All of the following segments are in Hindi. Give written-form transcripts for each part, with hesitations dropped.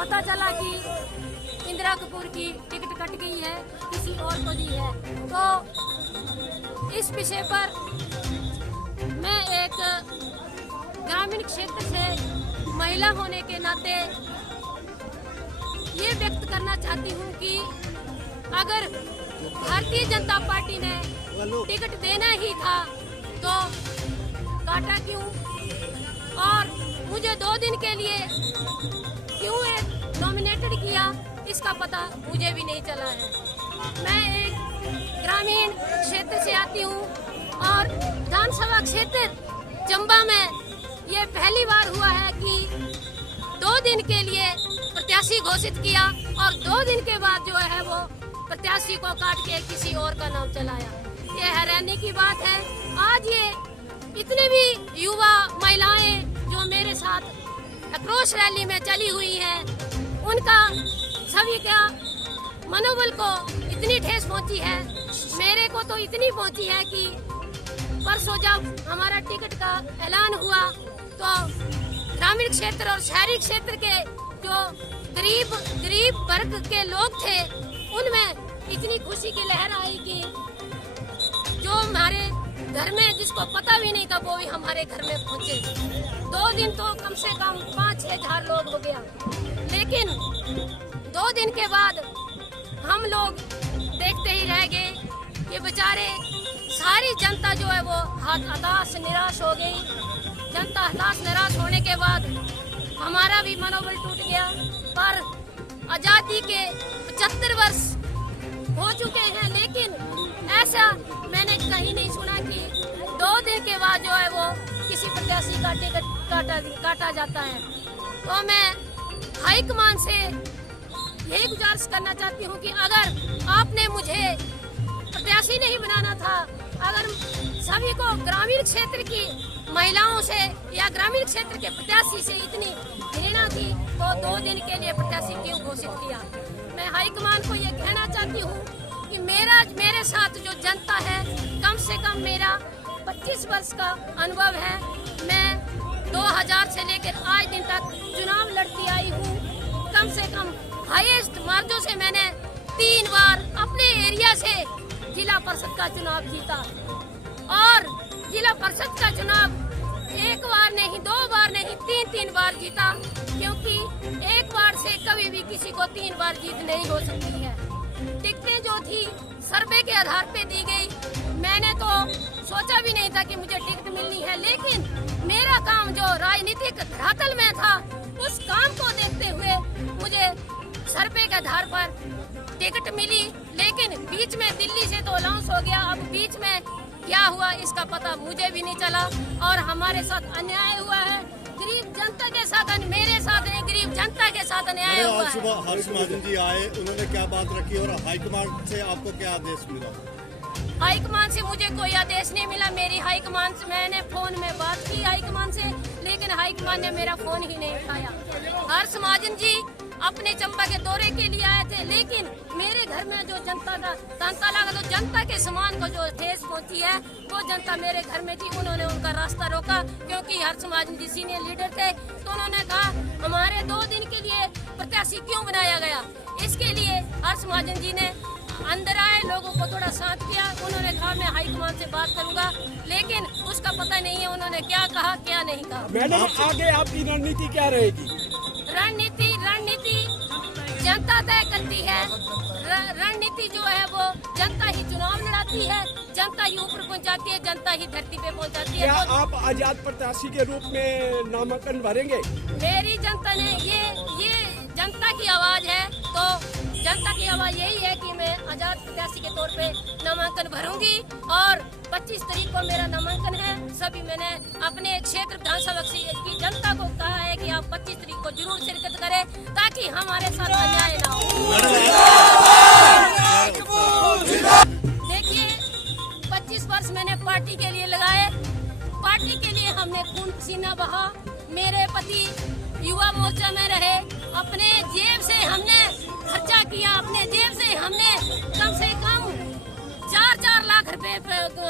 पता चला कि इंदिरा कपूर की टिकट कट गई है, किसी और को दी है। तो इस विषय पर मैं एक ग्रामीण क्षेत्र से महिला होने के नाते ये व्यक्त करना चाहती हूँ कि अगर भारतीय जनता पार्टी ने टिकट देना ही था तो काटा क्यों, और मुझे 2 दिन के लिए क्यों नॉमिनेटेड किया, इसका पता मुझे भी नहीं चला है। मैं एक ग्रामीण क्षेत्र से आती हूँ और विधानसभा क्षेत्र चंबा में ये पहली बार हुआ है कि 2 दिन के लिए प्रत्याशी घोषित किया और 2 दिन के बाद जो है वो प्रत्याशी को काट के किसी और का नाम चलाया। ये हैरानी की बात है। आज ये इतने भी युवा महिलाएं जो मेरे साथ आक्रोश रैली में चली हुई हैं, उनका सभी का मनोबल को इतनी ठेस पहुंची है, मेरे को तो इतनी पहुंची है कि परसों जब हमारा टिकट का ऐलान हुआ तो ग्रामीण क्षेत्र और शहरी क्षेत्र के जो गरीब वर्ग के लोग थे उनमें इतनी खुशी की लहर आई कि जो हमारे घर में जिसको पता भी नहीं था वो भी हमारे घर में पहुंचे। 2 दिन तो कम से कम 5-6 हजार लोग हो गया, लेकिन 2 दिन के बाद हम लोग देखते ही रह गए कि बेचारे सारी जनता जो है वो हताश निराश हो गई। जनता हताश निराश होने के बाद हमारा भी मनोबल टूट गया। पर आजादी के 75 वर्ष हो चुके हैं, लेकिन ऐसा मैंने कहीं नहीं सुना कि 2 दिन के बाद जो है वो किसी प्रत्याशी का टिकट काटा जाता है। तो मैं हाईकमान से यही गुजारिश करना चाहती हूँ कि अगर आपने मुझे प्रत्याशी नहीं बनाना था, अगर सभी को ग्रामीण क्षेत्र की महिलाओं से या ग्रामीण क्षेत्र के प्रत्याशी से इतनी घृणा थी, तो 2 दिन के लिए प्रत्याशी क्यों घोषित किया। मैं हाईकमान को ये कहना चाहती हूँ कि मेरे साथ जो जनता है, कम से कम मेरा 25 वर्ष का अनुभव है। मैं 2000 से लेकर आज दिन तक चुनाव लड़ती आई हूँ। कम से कम हाईएस्ट मार्जों से मैंने 3 बार अपने एरिया से जिला परिषद का चुनाव जीता, और जिला परिषद का चुनाव 1 बार नहीं, 2 बार नहीं, 3 बार जीता, क्योंकि 1 बार से कभी भी किसी को 3 बार जीत नहीं हो सकती है। टिकटें जो थी सर्वे के आधार पे दी गई। मैंने तो सोचा भी नहीं था कि मुझे टिकट मिलनी है, लेकिन मेरा काम जो राजनीतिक धरातल में था, उस काम को देखते हुए मुझे सर्वे के आधार पर टिकट मिली। लेकिन बीच में दिल्ली से तो अनाउंस हो गया, अब बीच में क्या हुआ इसका पता मुझे भी नहीं चला, और हमारे साथ अन्याय हुआ है। गरीब जनता के साथ, मेरे साथ नहीं, गरीब जनता के साथ अन्याय हुआ है। आज सुबह हर्ष महाजन जी आए, उन्होंने क्या बात रखी और हाईकमान से आपको क्या आदेश मिला? हाईकमान से मुझे कोई आदेश नहीं मिला। मेरी हाईकमान से मैंने फोन में बात की हाईकमान से, लेकिन हाईकमान ने मेरा फोन ही नहीं उठाया। हर्ष महाजन जी अपने चंबा के दौरे के लिए आए थे, लेकिन मेरे घर में जो जनता का तांता लगा, तो जनता के सामान को जो ठेस पहुंची है, वो जनता मेरे घर में थी। उन्होंने उनका रास्ता रोका, क्योंकि हर्ष महाजन जी सीनियर लीडर थे। तो उन्होंने कहा हमारे 2 दिन के लिए प्रत्याशी क्यों बनाया गया। इसके लिए हर्ष महाजन जी ने अंदर आए, लोगों को थोड़ा शांत किया। उन्होंने कहा मैं हाईकमान से बात करूंगा, लेकिन उसका पता नहीं है उन्होंने क्या कहा क्या नहीं कहा। मैडम, आगे आपकी रणनीति क्या रहेगी? रणनीति जनता तय करती है। रणनीति जो है वो जनता ही चुनाव लड़ाती है, जनता ही ऊपर पहुंचाती है, जनता ही धरती पे पहुंचाती है। क्या आप आजाद प्रत्याशी के रूप में नामांकन भरेंगे? मेरी जनता ने ये जनता की आवाज है, तो जनता की आवाज यही है कि मैं आजाद प्रत्याशी के तौर पे नामांकन भरूंगी, और 25 तारीख को मेरा नामांकन है। सभी मैंने अपने क्षेत्र विधानसभा की जनता को कहा है कि आप 25 तारीख को जरूर शिरकत करें, ताकि हमारे साथ अन्याय ना हो। देखिए, 25 वर्ष मैंने पार्टी के लिए लगाए, पार्टी के लिए हमने खून पसीना बहा। मेरे पति युवा मोर्चा में रहे, अपने जेब से हमने खर्चा किया, अपने जेब से हमने कम से कम 4-4 लाख रुपए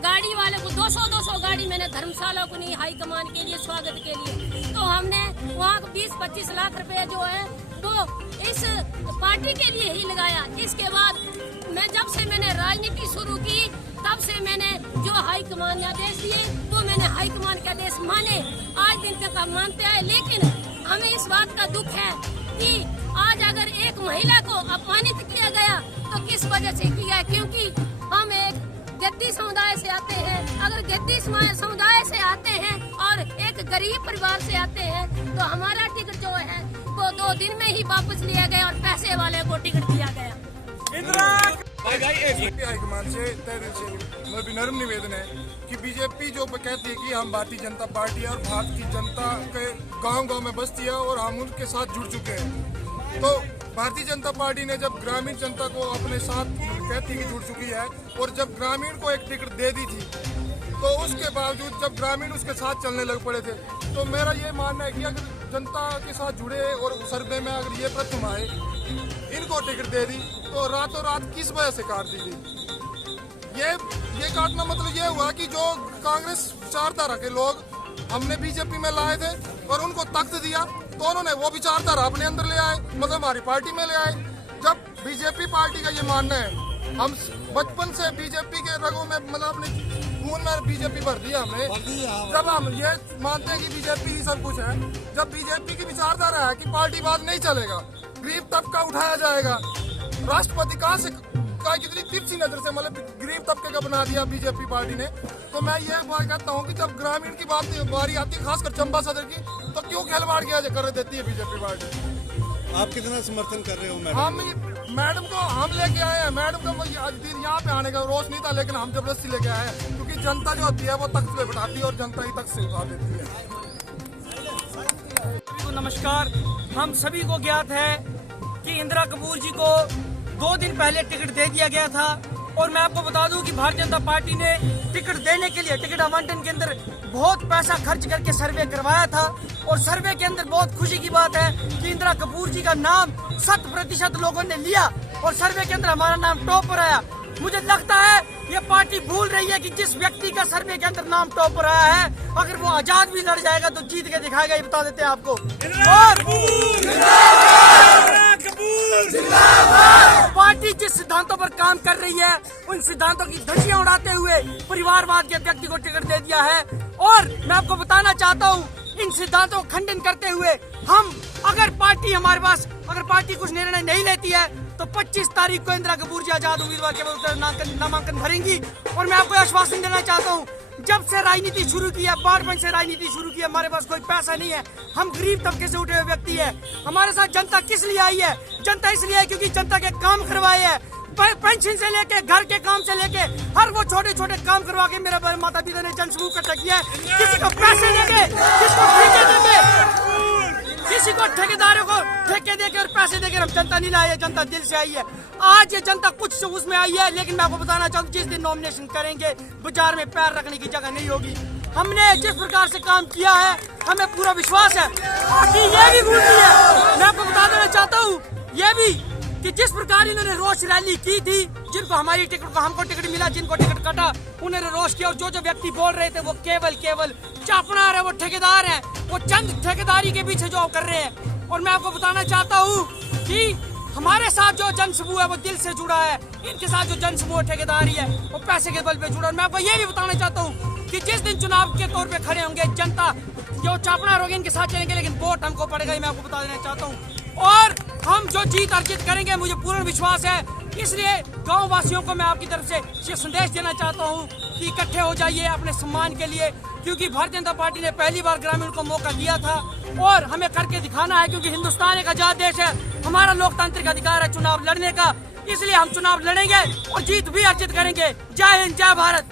गाड़ी वाले को 200 गाड़ी मैंने धर्मशाला को नहीं, हाईकमान के लिए स्वागत के लिए, तो हमने वहाँ 20-25 लाख रुपए जो है वो इस पार्टी के लिए ही लगाया। इसके बाद जब से मैंने राजनीति शुरू की, तब से मैंने जो हाईकमान ने आदेश दिए, वो मैंने हाईकमान के आदेश माने, आज दिन तक हम मानते हैं। लेकिन हमें इस बात का दुख है कि आज अगर एक महिला को अपमानित किया गया, तो किस वजह से किया, क्योंकि हम एक गद्दी समुदाय से आते हैं। अगर गद्दी समुदाय से आते हैं और एक गरीब परिवार से आते हैं, तो हमारा टिकट जो है वो 2 दिन में ही वापस लिया गया, और पैसे वाले को टिकट दिया गया। हाईकमान से तय दिल से विनम्र निवेदन है कि बीजेपी जो कहती है कि हम भारतीय जनता पार्टी है, और भारत की जनता के गांव-गांव में बसती है, और हम उनके साथ जुड़ चुके हैं। तो भारतीय जनता पार्टी ने जब ग्रामीण जनता को अपने साथ कहती कि जुड़ चुकी है, और जब ग्रामीण को एक टिकट दे दी थी, तो उसके बावजूद जब ग्रामीण उसके साथ चलने लग पड़े थे, तो मेरा ये मानना है कि अगर जनता के साथ जुड़े और सर्वे में अगर ये प्रथम आए, इनको टिकट दे दी, तो रातों रात किस वजह से काट दी गई। ये काटना मतलब ये हुआ कि जो कांग्रेस विचारधारा के लोग हमने बीजेपी में लाए थे और उनको तख्त दिया, तो उन्होंने वो विचारधारा अपने अंदर ले आए, मतलब हमारी पार्टी में ले आए। जब बीजेपी पार्टी का ये मानना है, हम बचपन से बीजेपी के रगों में, मतलब अपने खून में बीजेपी भर दिया हमने। जब हम ये मानते हैं कि बीजेपी ही सब कुछ है, जब बीजेपी की विचारधारा है कि पार्टीवाद नहीं चलेगा, गरीब तबका उठाया जाएगा, राष्ट्रपति कहाँ का कितनी तिरछी नजर से मतलब गरीब तबके का बना दिया बीजेपी पार्टी ने। तो मैं ये बात कहता हूँ कि जब ग्रामीण की बारी आती है, खासकर चंबा सदर की, तो क्यों खिलवाड़ किया कर देती है बीजेपी पार्टी। आप कितना समर्थन कर रहे हो मैडम? हम मैडम को हम लेके आए हैं, मैडम का यहाँ पे आने का रोष नहीं था, लेकिन हम जबरदस्ती लेके आए हैं, क्योंकि जनता जो होती है वो तख्त पे बैठाती है और जनता ही तख्त से उठा देती है। सभी को नमस्कार। हम सभी को ज्ञात है कि इंदिरा कपूर जी को 2 दिन पहले टिकट दे दिया गया था, और मैं आपको बता दूं कि भारतीय जनता पार्टी ने टिकट देने के लिए टिकट आवंटन के अंदर बहुत पैसा खर्च करके सर्वे करवाया था, और सर्वे के अंदर बहुत खुशी की बात है कि इंदिरा कपूर जी का नाम 100% लोगों ने लिया और सर्वे के अंदर हमारा नाम टॉप पर आया। मुझे लगता है ये पार्टी भूल रही है कि जिस व्यक्ति का सर्वे के अंदर नाम टॉप पर आया है, अगर वो आजाद भी लड़ जाएगा तो जीत के दिखाएगा, ये बता देते हैं आपको। और पार्टी जिस सिद्धांतों पर काम कर रही है, उन सिद्धांतों की धज्जियां उड़ाते हुए परिवारवाद के व्यक्ति को टिकट दे दिया है। और मैं आपको बताना चाहता हूं, इन सिद्धांतों को खंडन करते हुए हम अगर पार्टी कुछ निर्णय नहीं लेती है तो 25 तारीख को इंदिरा कपूर जी आजाद उम्मीदवार के नामांकन भरेंगी। और मैं आपको आश्वासन देना चाहता हूँ, जब से राजनीति शुरू की है, बाढ़ से राजनीति शुरू की है, हमारे पास कोई पैसा नहीं है, हम गरीब तबके से उठे हुए व्यक्ति है। हमारे साथ जनता किस लिए आई है? जनता इसलिए है क्योंकि जनता के काम करवाए हैं, पेंशन से लेके घर के काम से लेके हर वो छोटे छोटे काम करवा के मेरे माता पिता ने जन समूह इकट्ठा किया है। किसी को पैसे देके, किसको ठेके देके, किसी को ठेकेदारों को ठेके देके और पैसे देकर हम जनता नहीं लाई है, जनता दिल से आई है। आज ये जनता कुछ से उसमें आई है, लेकिन मैं आपको बताना चाहूँ, जिस दिन नॉमिनेशन करेंगे बाजार में पैर रखने की जगह नहीं होगी। हमने जिस प्रकार से काम किया है, हमें पूरा विश्वास है। पार्टी ये भी भूलती है, मैं आपको बता देना चाहता हूँ ये भी कि जिस प्रकार इन्होंने रोष रैली की थी, जिनको हमारी टिकट, हमको टिकट मिला, जिनको टिकट कटा, उन्होंने रोष किया। और जो व्यक्ति बोल रहे थे वो केवल चापनार है, वो ठेकेदार है, वो चंद ठेकेदारी के पीछे जो कर रहे हैं। और मैं आपको बताना चाहता हूँ कि हमारे साथ जो जन समूह है वो दिल से जुड़ा है, इनके साथ जो जन समूह ठेकेदारी है वो पैसे के बल पे जुड़ा है। मैं आपको ये भी बताना चाहता हूँ कि जिस दिन चुनाव के तौर पे खड़े होंगे, जनता जो चापनार होंगे इनके साथ चलेंगे, लेकिन वोट हमको पड़ेगा, मैं आपको बता देना चाहता हूँ। और हम जो जीत अर्जित करेंगे, मुझे पूर्ण विश्वास है। इसलिए गांव वासियों को मैं आपकी तरफ से ये संदेश देना चाहता हूं कि इकट्ठे हो जाइए अपने सम्मान के लिए, क्योंकि भारतीय जनता पार्टी ने पहली बार ग्रामीण को मौका दिया था और हमें करके दिखाना है, क्योंकि हिंदुस्तान एक आजाद देश है, हमारा लोकतांत्रिक अधिकार है चुनाव लड़ने का। इसलिए हम चुनाव लड़ेंगे और जीत भी अर्जित करेंगे। जय हिंद, जय भारत।